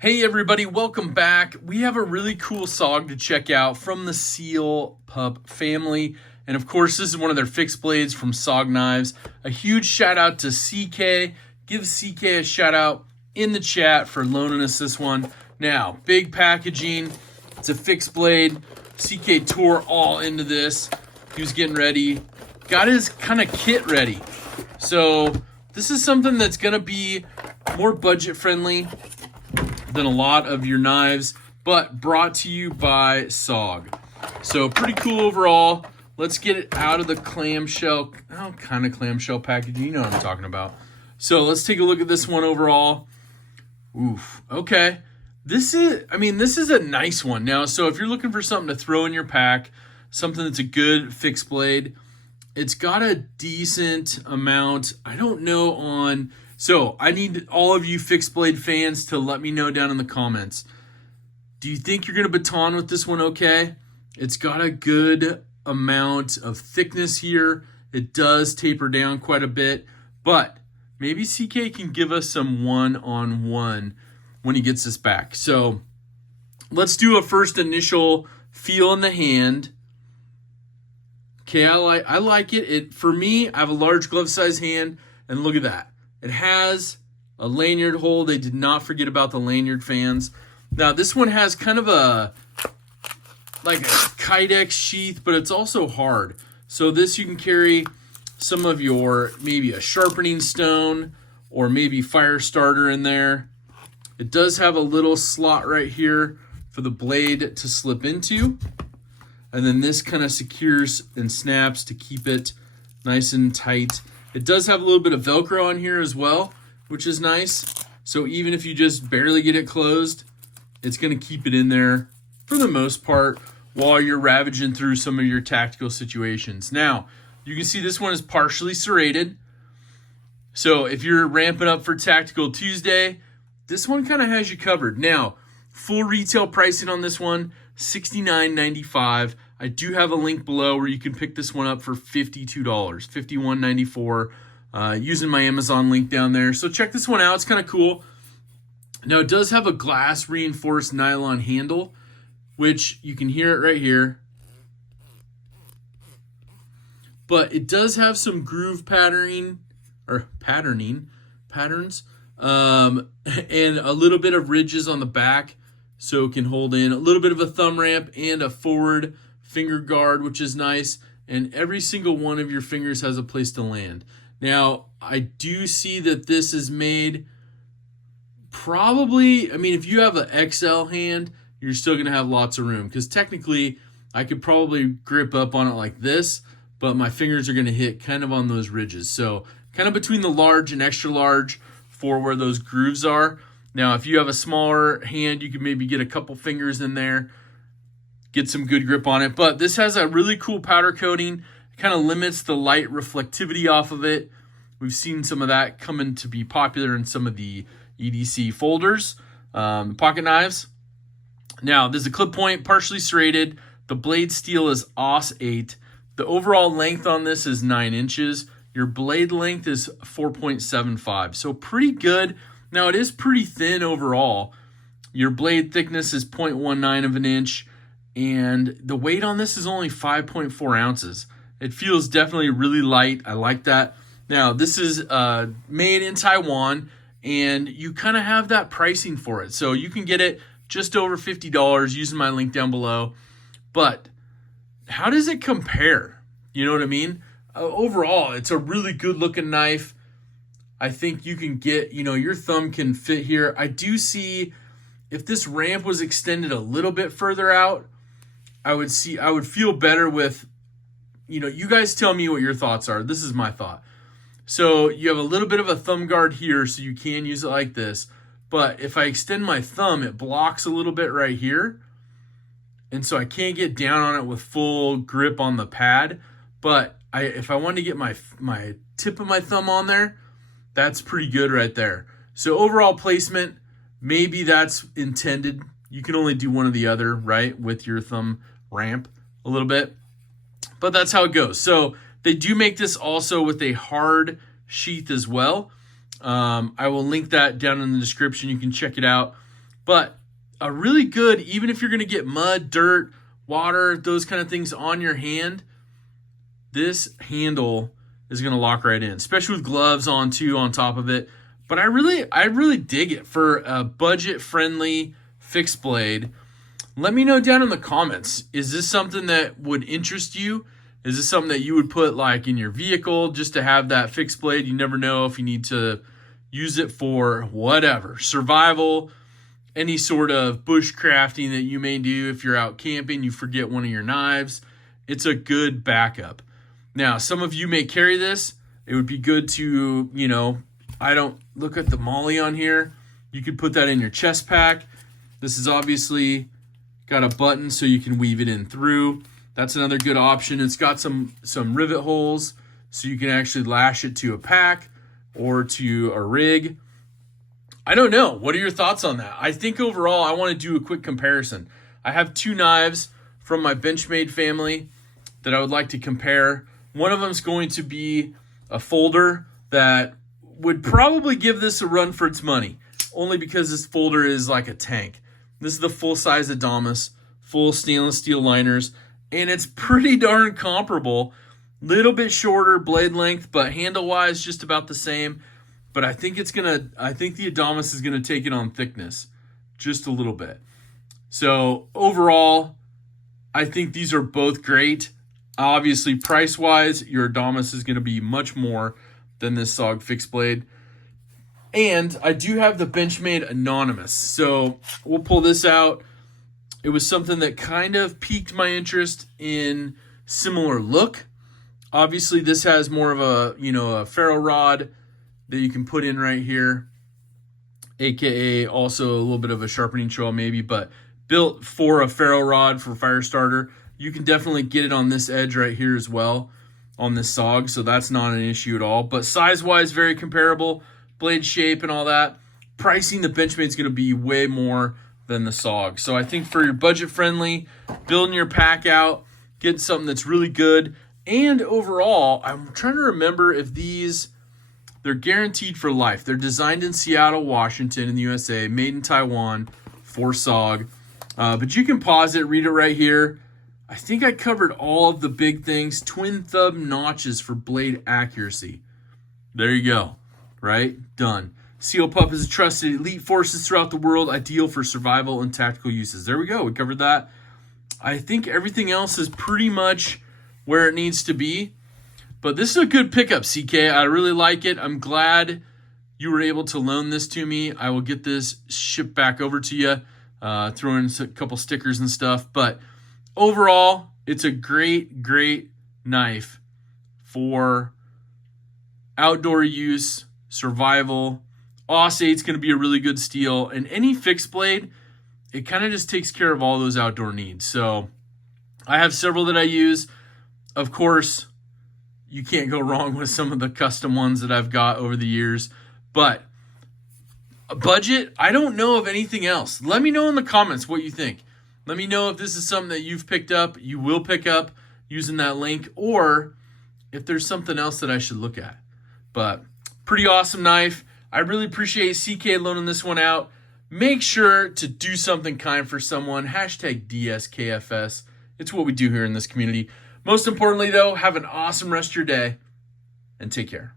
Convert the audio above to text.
Hey everybody, welcome back. We have a really cool SOG to check out from the Seal Pup family. And of course, this is one of their fixed blades from SOG Knives. A huge shout out to CK. Give CK a shout out in the chat for loaning us this one. Now, big packaging. It's a fixed blade. CK tore all into this. He was getting ready. Got his kind of kit ready. So this is something that's going to be more budget friendly than a lot of your knives, but brought to you by SOG. So pretty cool overall. Let's get it out of the clamshell, kind of clamshell packaging. You know what I'm talking about. So let's take a look at this one overall. Oof. Okay. This is a nice one. Now, so if you're looking for something to throw in your pack, something that's a good fixed blade, it's got a decent amount. I don't know on... So I need all of you fixed blade fans to let me know down in the comments. Do you think you're going to baton with this one okay? It's got a good amount of thickness here. It does taper down quite a bit. But maybe CK can give us some one-on-one when he gets this back. So let's do a first initial feel in the hand. Okay, I like it. For me, I have a large glove size hand. And look at that. It has a lanyard hole. They did not forget about the lanyard fans. Now, this one has kind of like a Kydex sheath, but it's also hard. So this you can carry some of your, maybe a sharpening stone or maybe fire starter in there. It does have a little slot right here for the blade to slip into. And then this kind of secures and snaps to keep it nice and tight. It does have a little bit of Velcro on here as well, which is nice. So even if you just barely get it closed, it's going to keep it in there for the most part while you're ravaging through some of your tactical situations. Now, you can see this one is partially serrated. So if you're ramping up for Tactical Tuesday, this one kind of has you covered. Now, full retail pricing on this one, $69.95. I do have a link below where you can pick this one up for $52, $51.94, using my Amazon link down there. So check this one out. It's kind of cool. Now, it does have a glass reinforced nylon handle, which you can hear it right here. But it does have some groove patterns, and a little bit of ridges on the back, so it can hold in a little bit of a thumb ramp and a forward finger guard, which is nice. And every single one of your fingers has a place to land. Now, I do see that this is made probably, if you have an XL hand, you're still going to have lots of room. Because technically, I could probably grip up on it like this, but my fingers are going to hit kind of on those ridges. So kind of between the large and extra large for where those grooves are. Now, if you have a smaller hand, you can maybe get a couple fingers in there, get some good grip on it. But this has a really cool powder coating. It kind of limits the light reflectivity off of it. We've seen some of that coming to be popular in some of the EDC folders, pocket knives. Now, there's a clip point, partially serrated. The blade steel is AUS 8. The overall length on this is 9 inches. Your blade length is 4.75, so pretty good. Now, it is pretty thin overall. Your blade thickness is 0.19 of an inch, and the weight on this is only 5.4 ounces. It feels definitely really light. I like that. Now, this is made in Taiwan, and you kind of have that pricing for it. So you can get it just over $50 using my link down below. But how does it compare? You know what I mean? Overall, it's a really good-looking knife. I think you can get, your thumb can fit here. I do see if this ramp was extended a little bit further out, I would feel better with, you guys tell me what your thoughts are. This is my thought. So you have a little bit of a thumb guard here, so you can use it like this. But if I extend my thumb, it blocks a little bit right here. And so I can't get down on it with full grip on the pad. But if I wanted to get my tip of my thumb on there, that's pretty good right there. So overall placement, maybe that's intended. You can only do one or the other, right, with your thumb ramp a little bit. But that's how it goes. So they do make this also with a hard sheath as well. I will link that down in the description. You can check it out. But a really good, even if you're going to get mud, dirt, water, those kind of things on your hand, this handle is going to lock right in, especially with gloves on too on top of it. But I really dig it for a budget-friendly fixed blade. Let me know down in the comments. Is this something that would interest you? Is this something that you would put like in your vehicle just to have that fixed blade? You never know if you need to use it for whatever, survival, any sort of bushcrafting that you may do. If you're out camping, you forget one of your knives, it's a good backup. Now, some of you may carry this. It would be good to, I don't look at the MOLLE on here. You could put that in your chest pack. This is obviously got a button so you can weave it in through. That's another good option. It's got some rivet holes so you can actually lash it to a pack or to a rig. I don't know. What are your thoughts on that? I think overall I want to do a quick comparison. I have 2 knives from my Benchmade family that I would like to compare. One of them is going to be a folder that would probably give this a run for its money, only because this folder is like a tank. This is the full-size Adamas, full stainless steel liners, and it's pretty darn comparable. Little bit shorter blade length, but handle-wise just about the same. But I think the Adamas is gonna take it on thickness just a little bit. So overall, I think these are both great. Obviously, price-wise, your Adamas is gonna be much more than this SOG fixed blade. And I do have the Benchmade Anonymous. So we'll pull this out. It was something that kind of piqued my interest in similar look. Obviously, this has more of a ferro rod that you can put in right here, aka also a little bit of a sharpening choil maybe, but built for a ferro rod for fire starter. You can definitely get it on this edge right here as well on this SOG, so that's not an issue at all. But size-wise, very comparable. Blade shape and all that. Pricing, the Benchmade is going to be way more than the SOG. So I think for your budget-friendly, building your pack out, getting something that's really good. And overall, I'm trying to remember if they're guaranteed for life. They're designed in Seattle, Washington in the USA, made in Taiwan for SOG. But you can pause it, read it right here. I think I covered all of the big things. Twin thumb notches for blade accuracy. There you go. Right? Done. Seal Pup is a trusted elite forces throughout the world, ideal for survival and tactical uses. There we go. We covered that. I think everything else is pretty much where it needs to be. But this is a good pickup, CK. I really like it. I'm glad you were able to loan this to me. I will get this shipped back over to you, throw in a couple stickers and stuff. But overall, it's a great, great knife for outdoor use, survival. AUS-8's going to be a really good steel. And any fixed blade, it kind of just takes care of all those outdoor needs. So I have several that I use. Of course, you can't go wrong with some of the custom ones that I've got over the years. But a budget, I don't know of anything else. Let me know in the comments what you think. Let me know if this is something that you've picked up, you will pick up using that link, or if there's something else that I should look at. But pretty awesome knife. I really appreciate CK loaning this one out. Make sure to do something kind for someone. Hashtag DSKFS. It's what we do here in this community. Most importantly, though, have an awesome rest of your day and take care.